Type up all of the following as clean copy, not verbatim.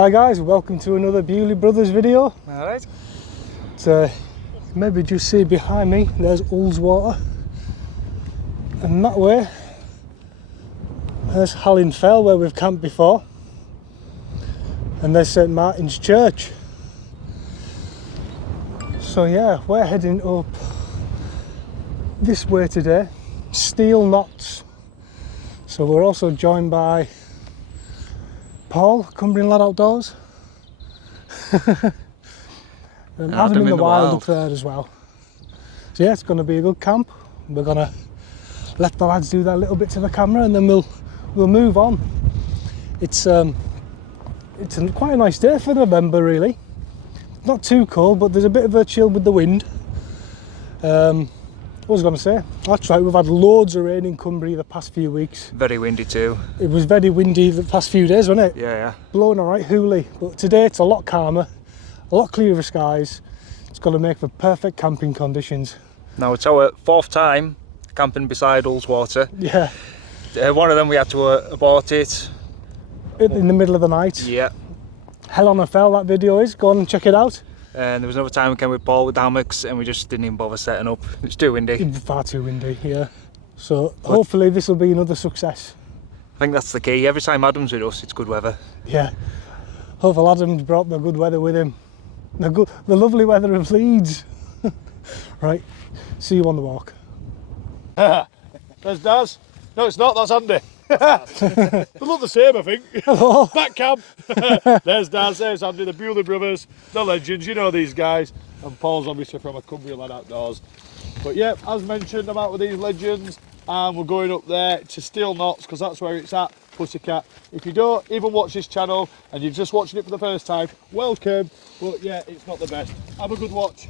Hi guys, welcome to another Bewley Brothers video. Alright. So maybe just see behind me, there's Ullswater. And that way, there's Hallin Fell where we've camped before. And there's St Martin's Church. So yeah, we're heading up this way today, Steel Knots. So we're also joined by Paul, Cumbrian Lad Outdoors. And Adam in the Wild up there as well. So yeah, it's going to be a good camp. We're going to let the lads do their little bit to the camera and then we'll move on. It's quite a nice day for November really. Not too cold, but there's a bit of a chill with the wind. What was I going to say? That's right, we've had loads of rain in Cumbria the past few weeks. Very windy too. It was very windy the past few days, wasn't it? Yeah. Blowing alright hooly, but today it's a lot calmer, a lot clearer skies. It's going to make for perfect camping conditions. Now it's our fourth time camping beside Ullswater. Yeah. One of them we had to abort it. In the middle of the night. Yeah. Hell on a Fell, that video is. Go on and check it out. And there was another time we came with Paul with the hammocks and we just didn't even bother setting up. It's too windy. It's far too windy, yeah. So hopefully this will be another success. I think that's the key. Every time Adam's with us, it's good weather. Yeah. Hopefully Adam's brought the good weather with him. The lovely weather of Leeds. Right, see you on the walk. There's Daz. No, it's not, that's Andy. They look the same, I think. Hello. Back camp. There's Daz, there's Andy, the Bewley Brothers, the legends, you know these guys. And Paul's obviously from a Cumbrian Lad Outdoors. But yeah, as mentioned, I'm out with these legends and we're going up there to Steel Knots because that's where it's at, Pussycat. If you don't even watch this channel and you're just watching it for the first time, welcome. But yeah, it's not the best. Have a good watch.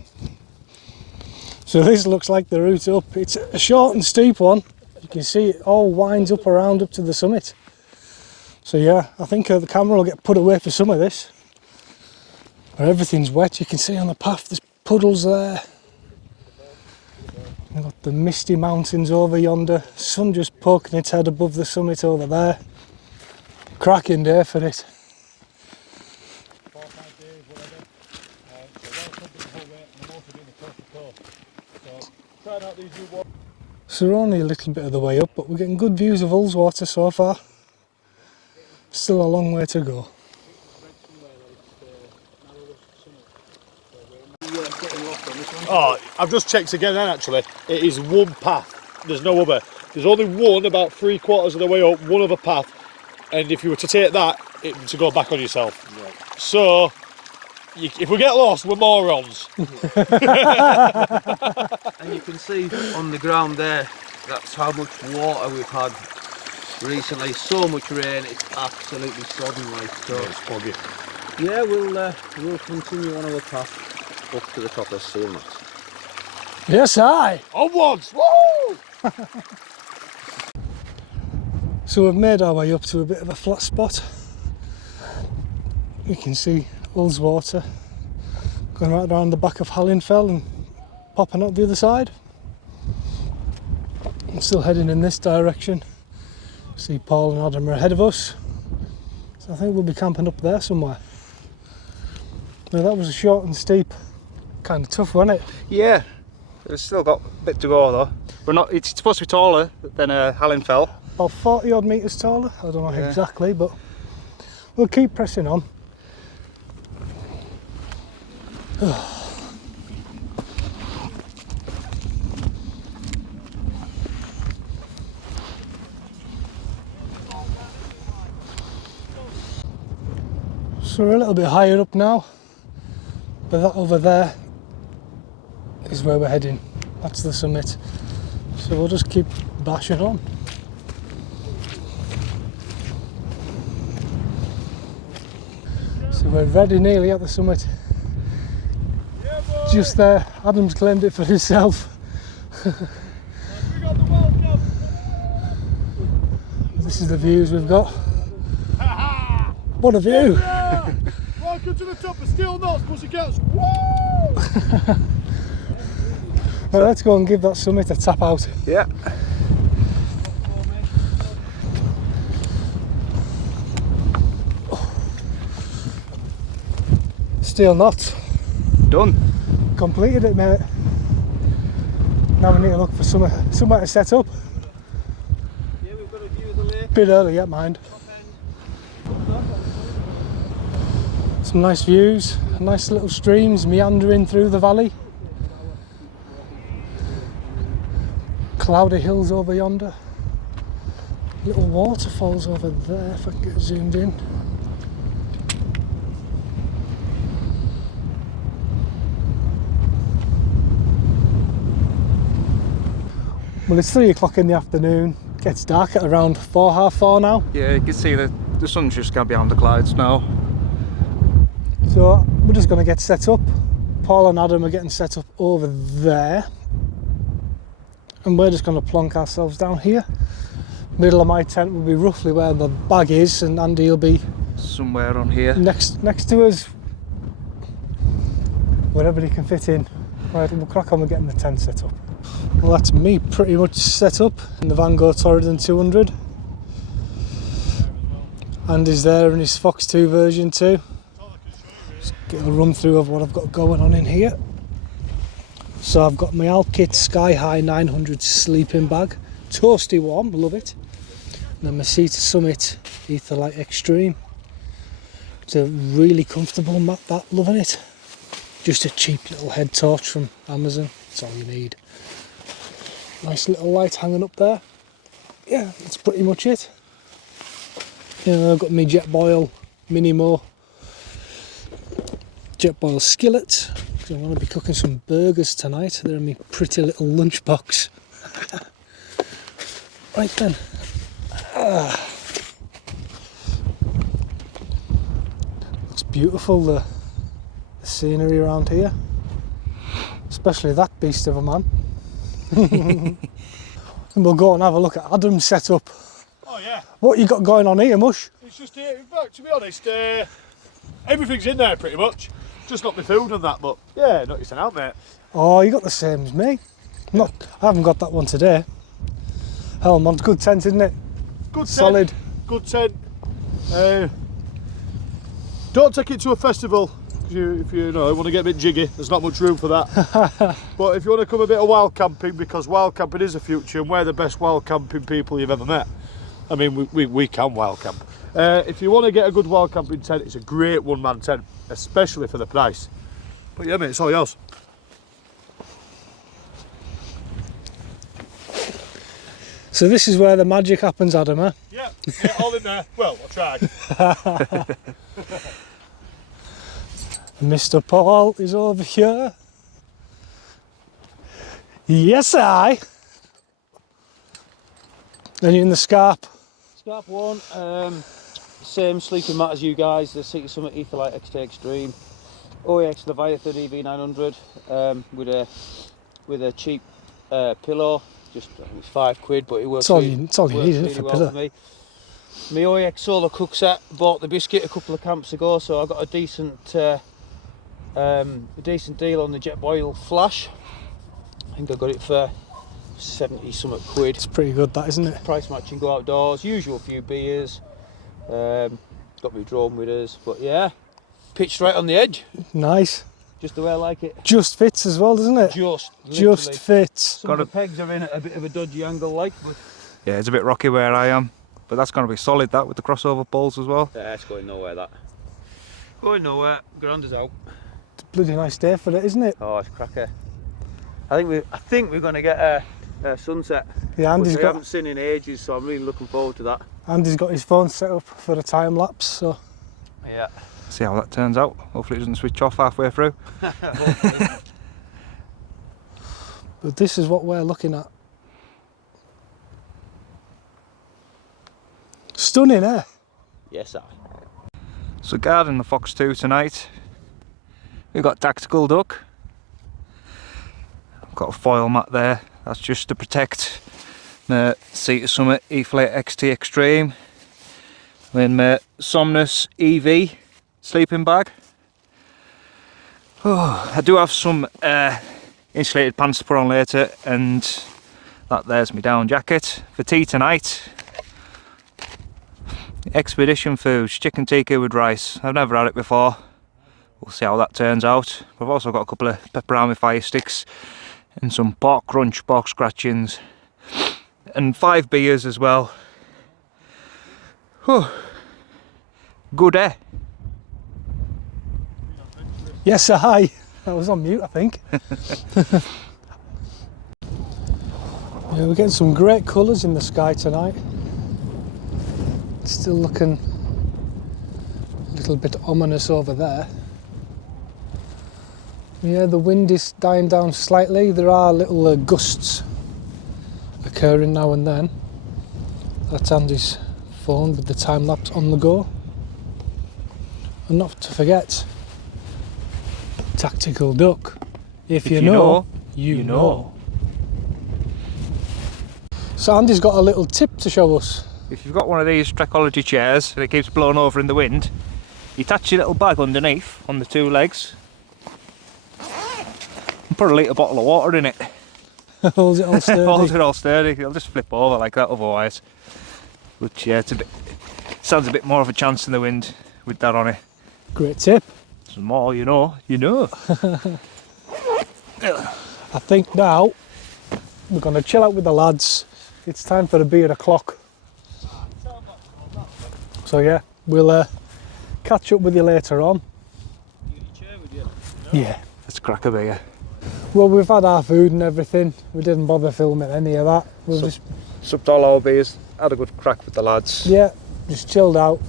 So this looks like the route up. It's a short and steep one. You can see it all winds up around up to the summit. So yeah, I think the camera will get put away for some of this. Where everything's wet, you can see on the path there's puddles there. You've got the misty mountains over yonder. Sun just poking its head above the summit over there. Cracking day for it. 4 or 5 days, whatever. So trying out these new ones. So we're only a little bit of the way up, but we're getting good views of Ullswater so far. Still a long way to go. Oh, I've just checked again then actually. It is one path. There's no other. There's only one about 3/4 of the way up, one other path. And if you were to take that, to go back on yourself. Right. So, if we get lost, we're morons. And you can see on the ground there, that's how much water we've had recently. So much rain, it's absolutely sodden like. So yeah, it's foggy. Yeah, we'll continue on our path up to the top of Steel Knots. Yes, aye! Onwards! Woo! So we've made our way up to a bit of a flat spot. You can see Ullswater going right around the back of Hallin Fell and popping out the other side. I'm still heading in this direction. See Paul and Adam are ahead of us. So I think we'll be camping up there somewhere. Now that was a short and steep, kind of tough, wasn't it? Yeah. We've still got a bit to go though. It's supposed to be taller than Hallin Fell. About 40 odd metres taller, I don't know exactly, but we'll keep pressing on. So we're a little bit higher up now, but that over there is where we're heading. That's the summit. So we'll just keep bashing on. So we're very nearly at the summit. Just there, Adam's claimed it for himself. This is the views we've got. What a view! Welcome to the top of Steel Knots, Pussycats! Woo! Well, let's go and give that summit a tap out. Yeah. Still not. Done. Completed it, mate. Now we need to look for somewhere to set up. Yeah, we've got a view of the lake. Bit early, yet mind. Some nice views, nice little streams meandering through the valley. Cloudy hills over yonder. Little waterfalls over there if I can get zoomed in. Well, it's 3 o'clock in the afternoon. Gets dark at around 4, half 4 now. Yeah, you can see the sun's just gone behind the clouds now. So we're just going to get set up. Paul and Adam are getting set up over there. And we're just going to plonk ourselves down here. Middle of my tent will be roughly where the bag is, and Andy will be somewhere on here. Next to us. Wherever he can fit in. Right, we'll crack on with getting the tent set up. Well, that's me pretty much set up in the Vango Torridon 200. Andy's there in his Fox 2 version too. Just get a run through of what I've got going on in here. So I've got my Alkit Sky High 900 sleeping bag. Toasty warm, love it. And then my Sea to Summit Etherlight Extreme. It's a really comfortable mat, that, loving it. Just a cheap little head torch from Amazon, that's all you need. Nice little light hanging up there. Yeah, that's pretty much it. Yeah, I've got my Jetboil Minimo Jetboil skillet. I want to be cooking some burgers tonight. They're in my pretty little lunchbox. Right then. Looks beautiful, the scenery around here. Especially that beast of a man. And we'll go and have a look at Adam's setup. Oh yeah. What you got going on here, Mush? It's just here. In fact, to be honest, everything's in there pretty much. Just not my food and that, but yeah, not yourself out, mate. Oh, you got the same as me. I haven't got that one today. Helmond's good tent, isn't it? Good tent. Solid. Good tent. Don't take it to a festival if you know want to get a bit jiggy. There's not much room for that. But if you want to come a bit of wild camping, because wild camping is a future, and we're the best wild camping people you've ever met. I mean, we can wild camp. If you want to get a good wild camping tent, it's a great one-man tent, especially for the price. But yeah, mate, it's all yours. So this is where the magic happens, Adam, huh? Yeah, all in there. Well, I tried. Mr. Paul is over here. Yes, I. And you're in the Scarp. Scarp 1, same sleeping mat as you guys, the Sea to Summit Etherlight XT Extreme. OEX Leviathan EV900 with a cheap pillow. Just it's £5, but it works. It's all you need, isn't it, for a pillow? For me. My OEX solar cook set, bought the biscuit a couple of camps ago, so I got a decent deal on the Jetboil Flash. I think I got it for 70 something quid. It's pretty good, that, isn't it? Price matching, go outdoors, usual few beers. Got my drone with us, but yeah, pitched right on the edge. Nice. Just the way I like it. Just fits as well, doesn't it? Just fits. Some of the pegs are in at a bit of a dodgy angle, like, but yeah, it's a bit rocky where I am, but that's going to be solid, that, with the crossover poles as well. yeah, it's going nowhere, that. Going nowhere. Ground is out. It's a bloody nice day for it, isn't it? Oh, it's cracker. I think we're going to get a sunset. Yeah, Andy's we haven't seen in ages, so I'm really looking forward to that. Andy's got his phone set up for a time lapse, so yeah. See how that turns out. Hopefully it doesn't switch off halfway through. But this is what we're looking at. Stunning, eh? Yes, sir. So guarding the Fox 2 tonight, we've got tactical duck. I've got a foil mat there, that's just to protect the Sea to Summit Etherlight XT Extreme. Then my Somnus EV sleeping bag. Oh, I do have some insulated pants to put on later, and that there's my down jacket. For tea tonight, Expedition Foods chicken tikka with rice. I've never had it before, we'll see how that turns out. We've also got a couple of pepperami fire sticks and some pork crunch, pork scratchings, and 5 beers as well. Whew. Good, eh? Yes, hi. I was on mute, I think. Yeah, we're getting some great colours in the sky tonight. It's still looking a little bit ominous over there. Yeah, the wind is dying down slightly. There are little gusts occurring now and then. That's Andy's phone with the time lapse on the go. And not to forget, tactical duck. If you know, you know. So Andy's got a little tip to show us. If you've got one of these Trekology chairs and it keeps blowing over in the wind, you attach your little bag underneath on the 2 legs and put a litre bottle of water in it. Holds it all sturdy. Holds it all sturdy. It'll just flip over like that otherwise. But yeah, it's a bit, sounds a bit more of a chance in the wind with that on it. Great tip. Some more, you know. I think now we're going to chill out with the lads. It's time for a beer o'clock. So yeah, we'll catch up with you later on. Yeah. Let's crack a beer. Well, we've had our food and everything. We didn't bother filming any of that. We'll just, Supped all our beers, had a good crack with the lads. yeah, just chilled out.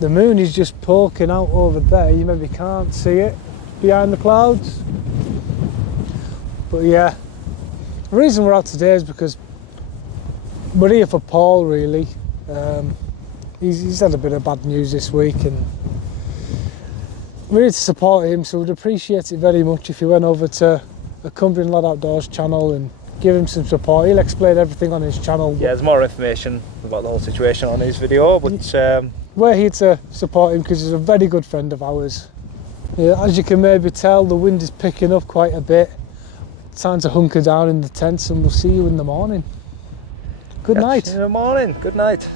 The moon is just poking out over there. You maybe can't see it behind the clouds. But yeah, the reason we're out today is because we're here for Paul, really. He's had a bit of bad news this week and we're here to support him, so we'd appreciate it very much if you went over to the Cumbrian Lad Outdoors channel and give him some support. He'll explain everything on his channel. Yeah, there's more information about the whole situation on his video, but we're here to support him because he's a very good friend of ours. Yeah, as you can maybe tell, the wind is picking up quite a bit. Time to hunker down in the tents and we'll see you in the morning. Good night. In the morning. Good night.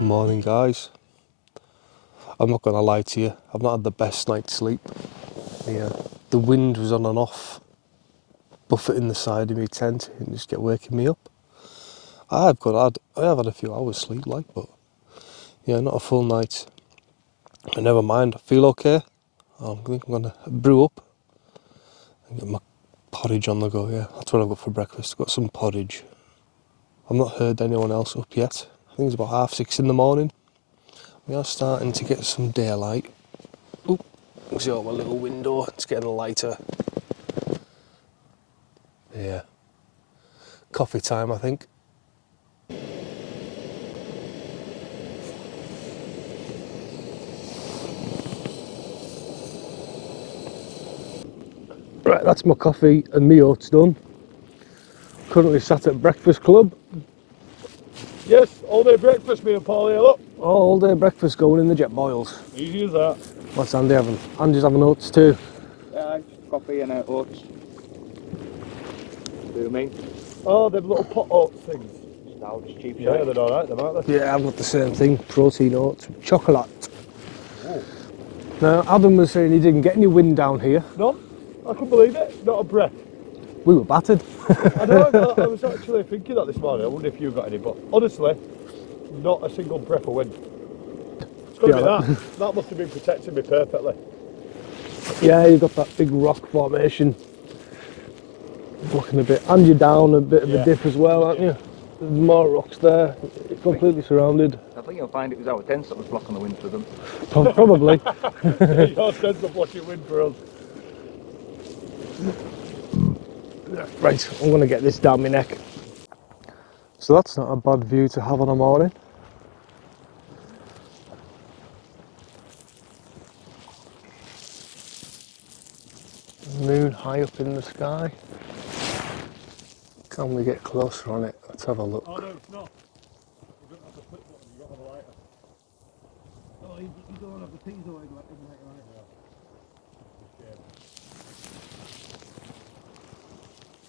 Morning guys. I'm not gonna lie to you, I've not had the best night's sleep. Yeah, the wind was on and off, buffeting the side of my tent and just kept waking me up. I have had a few hours sleep like, but yeah, not a full night. But never mind, I feel okay. I think I'm gonna brew up and get my porridge on the go. Yeah, that's what I've got for breakfast. Got some porridge. I've not heard anyone else up yet. I think it's about 6:30 in the morning. We are starting to get some daylight. Oop, you see out my little window, it's getting lighter. Yeah, coffee time I think. Right, that's my coffee and me oats done. Currently sat at Breakfast Club. Yes, all day breakfast, me and Paul here, look. All day breakfast going in the jet boils. Easy as that. What's Andy having? Andy's having oats too. Yeah, coffee and oats. Do you mean? Oh, them little pot oats things. No, just cheap Yeah, they're alright, them, aren't they? Yeah, I've got the same thing. Protein oats, chocolate. Oh. Now, Adam was saying he didn't get any wind down here. No, I couldn't believe it. Not a breath. We were battered. I know, I was actually thinking that this morning. I wonder if you got any, but honestly, not a single breath of wind. It's got to be that. That must have been protecting me perfectly. Yeah, you've got that big rock formation blocking a bit, and you're down a bit of a dip as well, aren't you? There's more rocks there. It's completely surrounded. I think you'll find it was our tents that was blocking the wind for them. Probably. Your tents are blocking wind for us. Right, I'm going to get this down my neck. So that's not a bad view to have on a morning. Moon high up in the sky. Can we get closer on it? Let's have a look. Oh no, it's not. You don't have the flip button, you got to have a lighter. Oh, you don't have the things away, like, right?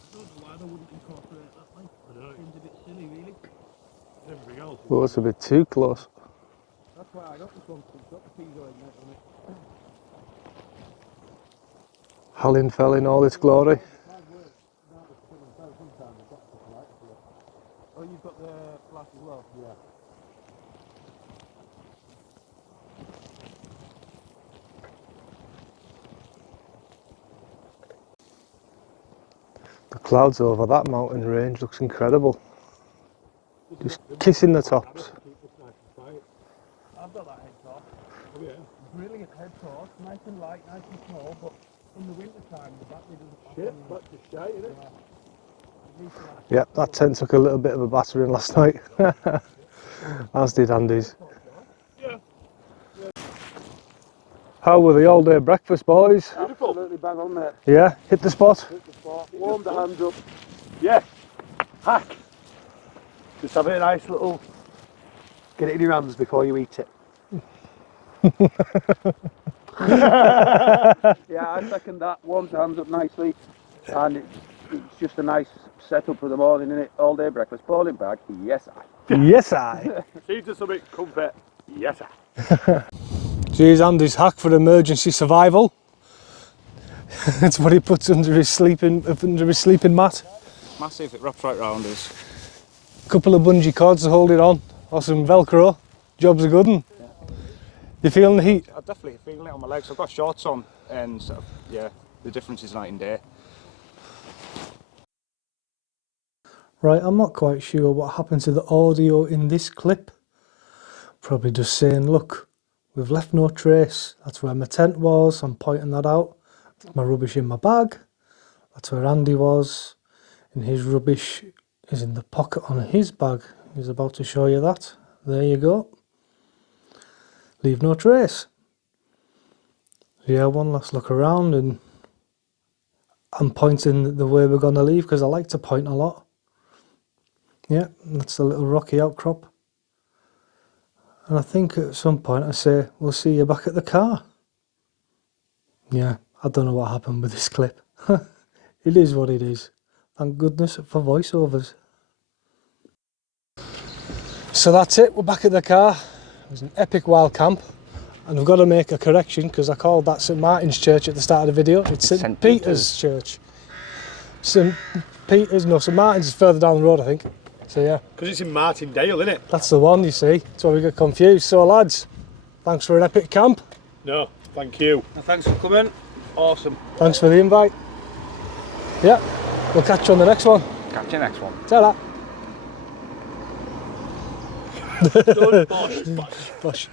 I don't know why they wouldn't incorporate that, like. Seems a bit silly, really. Everything else. Well, it's a bit too close. That's why I got this one, 'cause it's got the piezo ignite on it. Hallin fell in all its glory. Oh, you've got the flash as well? Yeah. The clouds over that mountain range looks incredible. Just kissing the tops. I've got that head torch. Oh yeah. Brilliant head torch, nice and light, nice and small, but in the winter time the battery doesn't Shit, that's just shite, isn't it? Yep, that tent took a little bit of a battering last night. As did Andy's. How were the all-day breakfast, boys? Absolutely bang on, mate. Yeah, hit the spot. Hit the spot, warm the hands up. Yeah. Hack. Just have it a nice little. Get it in your hands before you eat it. Yeah, I second that. Warms the hands up nicely, and it's just a nice setup for the morning, isn't it? All day breakfast, bowling bag. Yes, I. Yes, I. Need to something comfort. Yes, Here's Andy's hack for emergency survival. It's what he puts under his sleeping mat. Massive, it wraps right round us. Couple of bungee cords to hold it on, or some Velcro. Job's a good one. Yeah. You feeling the heat? I'm definitely feeling it on my legs. I've got shorts on, and sort of, yeah, the difference is night and day. Right, I'm not quite sure what happened to the audio in this clip. Probably just saying, look, we've left no trace. That's where my tent was. I'm pointing that out. My rubbish in my bag. That's where Andy was. And his rubbish is in the pocket on his bag. He's about to show you that. There you go. Leave no trace. Yeah, one last look around, and I'm pointing the way we're going to leave because I like to point a lot. Yeah, that's the little rocky outcrop. And I think at some point I say, we'll see you back at the car. Yeah, I don't know what happened with this clip. It is what it is. Thank goodness for voiceovers. So that's it, we're back at the car. It was an epic wild camp. And I've got to make a correction because I called that St Martin's Church at the start of the video. It's St Peter's Church. St Martin's is further down the road, I think. So yeah. because it's in Martindale, isn't it? That's the one, you see. That's why we got confused. So lads, thanks for an epic camp. No, thank you. And thanks for coming. Awesome. Thanks for the invite. Yeah, we'll catch you on the next one. Catch you next one. Ta-ra. Done, bosh, bosh. Bosh.